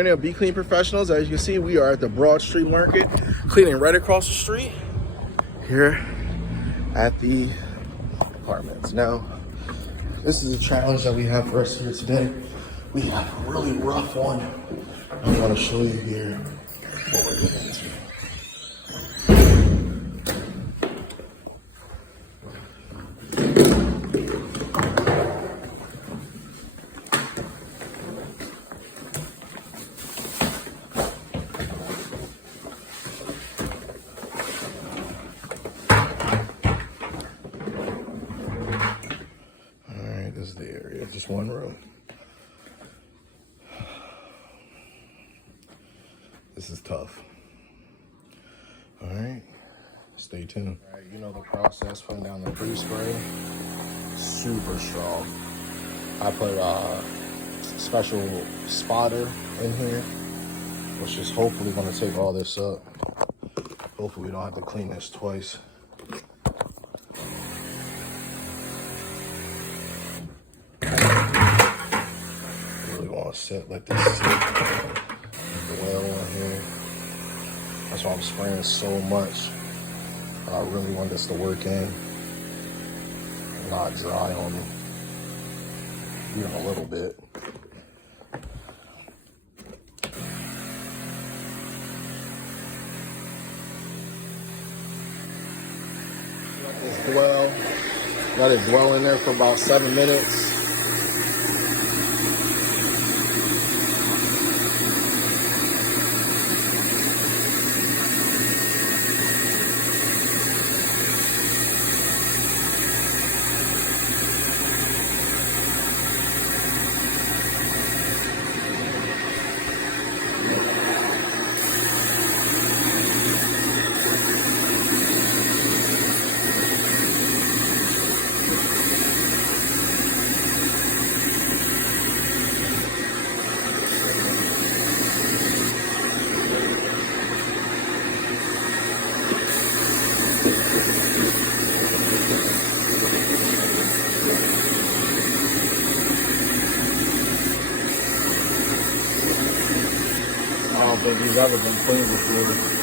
Brandon of Be Clean Professionals. As you can see, we are at the Broad Street Market, cleaning right across the street here at the apartments. Now, this is a challenge that we have for us here today. We have a really rough one. I want to show you here what we're getting into. This is the area, just one room. This is tough. All right, stay tuned. All right, you know the process, putting down the pre-spray, super strong. I put a special spotter in here, which is hopefully gonna take all this up. Hopefully we don't have to clean this twice. Set, let this sit, dwell on here. That's why I'm spraying so much. I really want this to work in and not dry on me, even a little bit. Let it dwell in there for about 7 minutes. I don't think he's ever been clean before.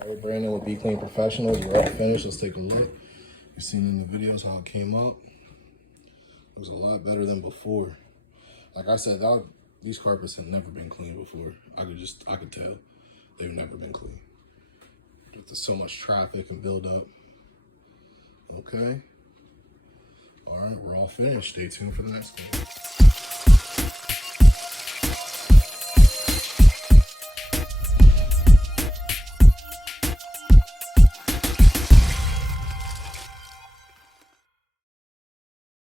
All right, Brandon with Be Clean Professionals. We're all finished. Let's take a look. You've seen in the videos how it came up. It was a lot better than before. Like I said, these carpets have never been clean before. I could tell they've never been clean. There's so much traffic and build up. Okay. All right, we're all finished. Stay tuned for the next one.